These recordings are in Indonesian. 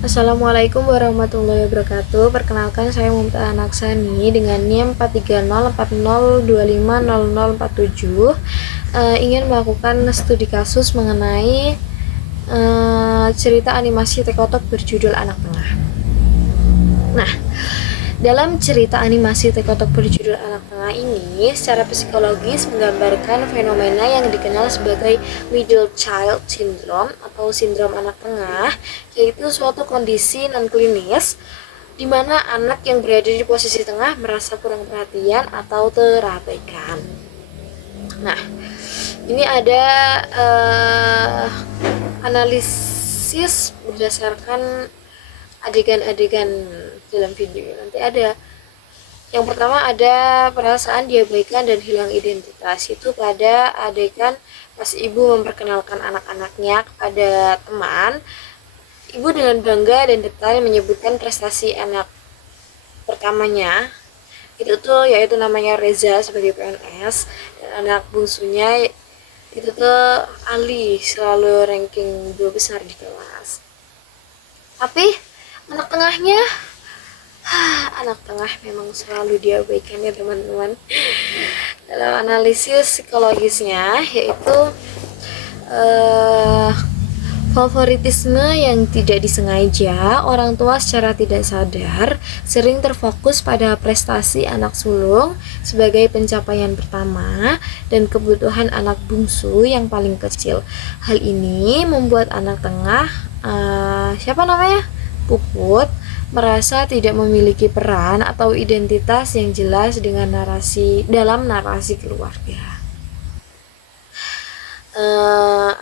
Assalamualaikum warahmatullahi wabarakatuh. Perkenalkan, saya Mumtaz Anaksani dengan NIM 43040250047. Ingin melakukan studi kasus mengenai cerita animasi Tekotok berjudul Anak Tengah. Nah, dalam cerita animasi Tekotok berjudul Anak Tengah ini, secara psikologis menggambarkan fenomena yang dikenal sebagai middle child syndrome atau sindrom anak tengah, yaitu suatu kondisi non-klinis di mana anak yang berada di posisi tengah merasa kurang perhatian atau terabaikan. Nah, ini ada analisis berdasarkan adegan-adegan dalam video. Nanti ada yang pertama, ada perasaan diabaikan dan hilang identitas. Itu pada adegan pas ibu memperkenalkan anak-anaknya kepada teman. Ibu dengan bangga dan detail menyebutkan prestasi anak pertamanya. Itu tuh yaitu namanya Reza sebagai PNS, dan anak bungsunya itu tuh Ali, selalu ranking 2 besar di kelas. Tapi anak tengahnya, anak tengah memang selalu diabaikan ya teman-teman. Dalam analisis psikologisnya, yaitu favoritisme yang tidak disengaja. Orang tua secara tidak sadar sering terfokus pada prestasi anak sulung sebagai pencapaian pertama dan kebutuhan anak bungsu yang paling kecil. Hal ini membuat anak tengah, Puput, merasa tidak memiliki peran atau identitas yang jelas dengan dalam narasi keluarga.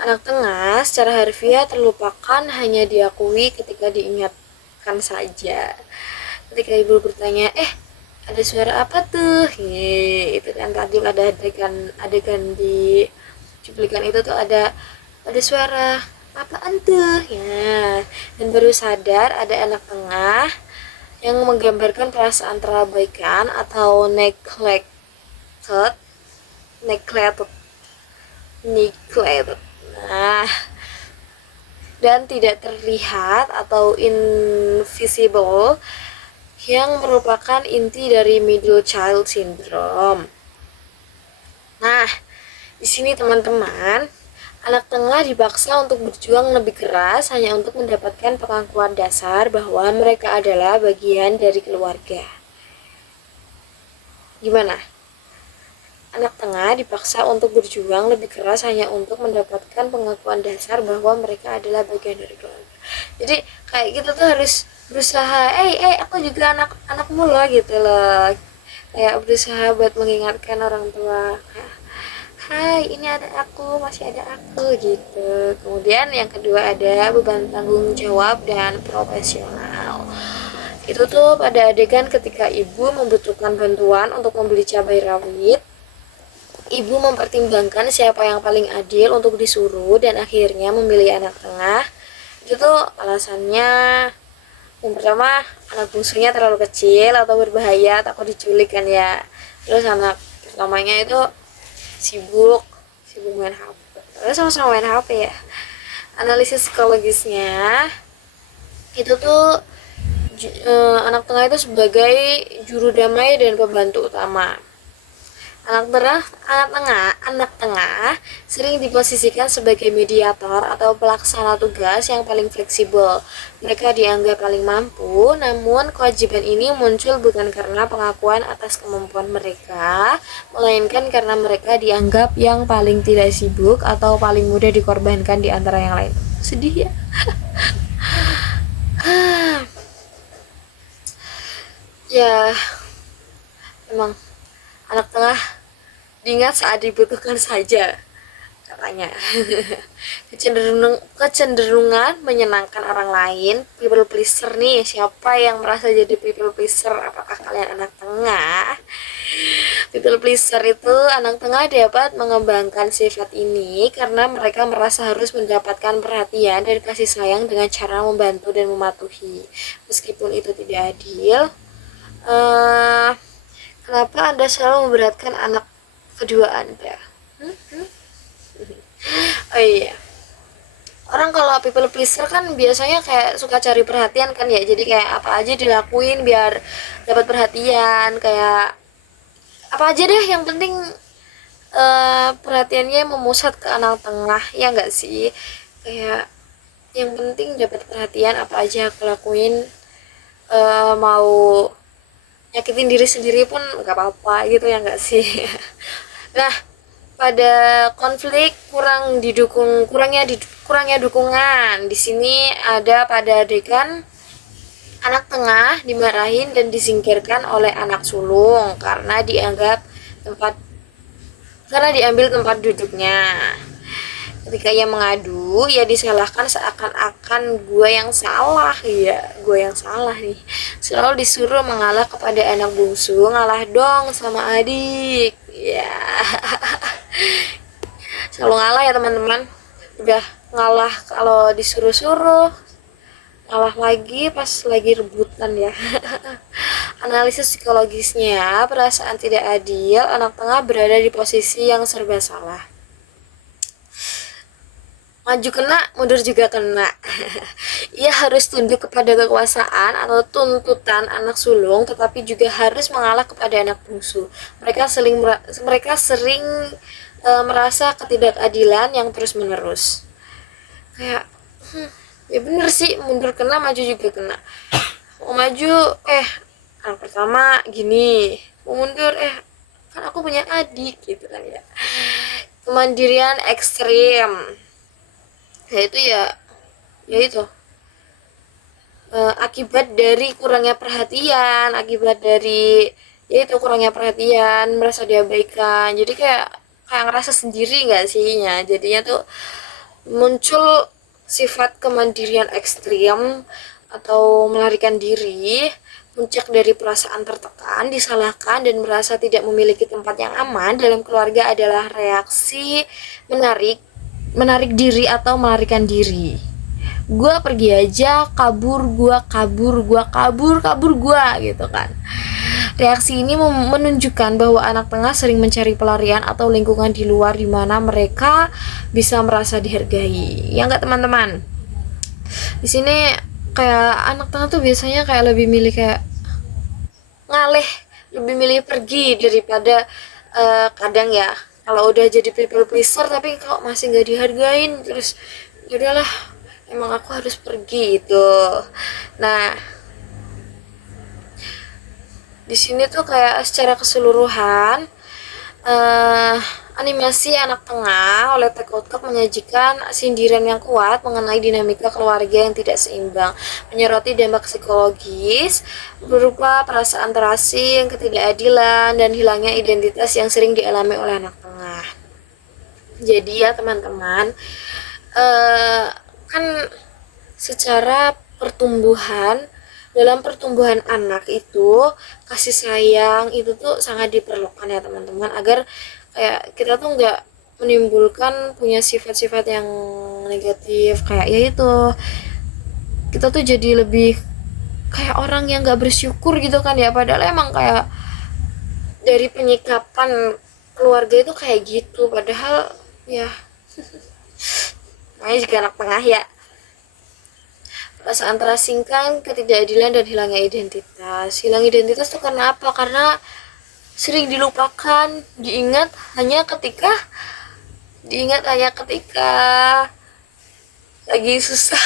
Anak tengah secara harfiah terlupakan, hanya diakui ketika diingatkan saja. Ketika ibu bertanya, ada suara apa tuh? Itu kan tadi ada adegan di cuplikan itu tuh ada suara apaan tuh ya, dan baru sadar ada anak tengah yang menggambarkan perasaan terabaikan atau neglected. Nah, dan tidak terlihat atau invisible, yang merupakan inti dari middle child syndrome. Nah, di sini teman-teman, anak tengah dipaksa untuk berjuang lebih keras hanya untuk mendapatkan pengakuan dasar bahwa mereka adalah bagian dari keluarga. Gimana? Anak tengah dipaksa untuk berjuang lebih keras hanya untuk mendapatkan pengakuan dasar bahwa mereka adalah bagian dari keluarga. Jadi kayak gitu tuh harus berusaha, aku juga anakmu loh gitu loh. Kayak berusaha buat mengingatkan orang tua, hai, ini ada aku, masih ada aku gitu. Kemudian yang kedua ada beban tanggung jawab dan profesional. Itu tuh pada adegan ketika ibu membutuhkan bantuan untuk membeli cabai rawit. Ibu mempertimbangkan siapa yang paling adil untuk disuruh dan akhirnya memilih anak tengah. Itu tuh alasannya, yang pertama, anak bungsunya terlalu kecil atau berbahaya, takut diculik kan ya. Terus anak pertamanya itu sibuk main HP. Terus sama-sama main HP ya. Analisis psikologisnya, itu tuh anak tengah itu sebagai juru damai dan pembantu utama. Anak tengah sering diposisikan sebagai mediator atau pelaksana tugas yang paling fleksibel. Mereka dianggap paling mampu, namun kewajiban ini muncul bukan karena pengakuan atas kemampuan mereka, melainkan karena mereka dianggap yang paling tidak sibuk atau paling mudah dikorbankan di antara yang lain. Sedih ya. Ya, emang anak tengah diingat saat dibutuhkan saja, katanya. Kecenderungan menyenangkan orang lain, people pleaser nih. Siapa yang merasa jadi people pleaser? Apakah kalian anak tengah? People pleaser itu anak tengah dapat mengembangkan sifat ini karena mereka merasa harus mendapatkan perhatian dan kasih sayang dengan cara membantu dan mematuhi. Meskipun itu tidak adil, kenapa Anda selalu memberatkan anak kedua Anda? Oh iya, Orang kalau people pleaser kan biasanya kayak suka cari perhatian kan ya, jadi kayak apa aja dilakuin biar dapat perhatian, kayak apa aja deh yang penting perhatiannya memusat ke anak tengah, ya enggak sih? Kayak yang penting dapat perhatian, apa aja aku lakuin, mau nyakitin diri sendiri pun nggak apa-apa gitu, ya enggak sih? Nah, pada konflik kurangnya dukungan di sini ada pada adegan anak tengah dimarahin dan disingkirkan oleh anak sulung tempat karena diambil tempat duduknya. Ketika ia mengadu, ia disalahkan seakan-akan gue yang salah. Ya, gue yang salah nih. Selalu disuruh mengalah kepada anak bungsu, ngalah dong sama adik. Ya, selalu ngalah ya teman-teman. Udah ngalah kalau disuruh-suruh, ngalah lagi pas lagi rebutan ya. Analisis psikologisnya, perasaan tidak adil, anak tengah berada di posisi yang serba salah. Maju kena, mundur juga kena. Ia harus tunduk kepada kekuasaan atau tuntutan anak sulung, tetapi juga harus mengalah kepada anak bungsu. Mereka sering merasa ketidakadilan yang terus menerus. Kayak, ya bener sih, mundur kena, maju juga kena. Mau maju, anak pertama gini, mau mundur, kan aku punya adik gitu kan ya. Kemandirian ekstrim. Yaitu yaitu akibat dari kurangnya perhatian, kurangnya perhatian, merasa diabaikan, jadi kayak ngerasa sendiri nggak sih ya, jadinya tuh muncul sifat kemandirian ekstrim atau melarikan diri. Puncak dari perasaan tertekan, disalahkan, dan merasa tidak memiliki tempat yang aman dalam keluarga adalah reaksi menarik diri atau melarikan diri. Gue pergi aja, kabur gitu kan. Reaksi ini menunjukkan bahwa anak tengah sering mencari pelarian atau lingkungan di luar di mana mereka bisa merasa dihargai. Ya enggak teman-teman? Di sini kayak anak tengah tuh biasanya kayak lebih milih kayak ngaleh, lebih milih pergi daripada kadang ya kalau udah jadi people pleaser tapi kok masih nggak dihargain, terus yaudahlah emang aku harus pergi itu. Nah, di sini tuh kayak secara keseluruhan animasi anak tengah oleh Tekotop menyajikan sindiran yang kuat mengenai dinamika keluarga yang tidak seimbang, menyoroti dampak psikologis berupa perasaan terasing, ketidakadilan, dan hilangnya identitas yang sering dialami oleh anak tengah. Jadi ya teman-teman, kan secara dalam pertumbuhan anak itu kasih sayang itu tuh sangat diperlukan ya teman-teman, agar kayak kita tuh nggak menimbulkan punya sifat-sifat yang negatif, kayak ya itu kita tuh jadi lebih kayak orang yang nggak bersyukur gitu kan ya, padahal emang kayak dari penyikapan keluarga itu kayak gitu, padahal ya namanya juga anak tengah ya. Perasaan terasingkan, ketidakadilan, dan hilangnya identitas. Hilang identitas tuh karena apa? Karena sering dilupakan, diingat hanya ketika lagi susah.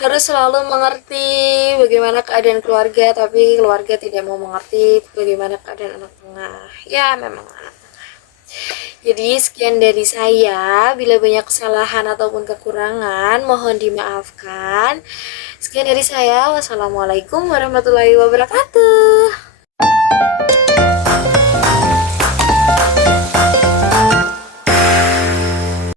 Harus selalu mengerti bagaimana keadaan keluarga, tapi keluarga tidak mau mengerti bagaimana keadaan anak tengah. Ya memang anak tengah. Jadi sekian dari saya, bila banyak kesalahan ataupun kekurangan mohon dimaafkan. Sekian dari saya, wassalamualaikum warahmatullahi wabarakatuh.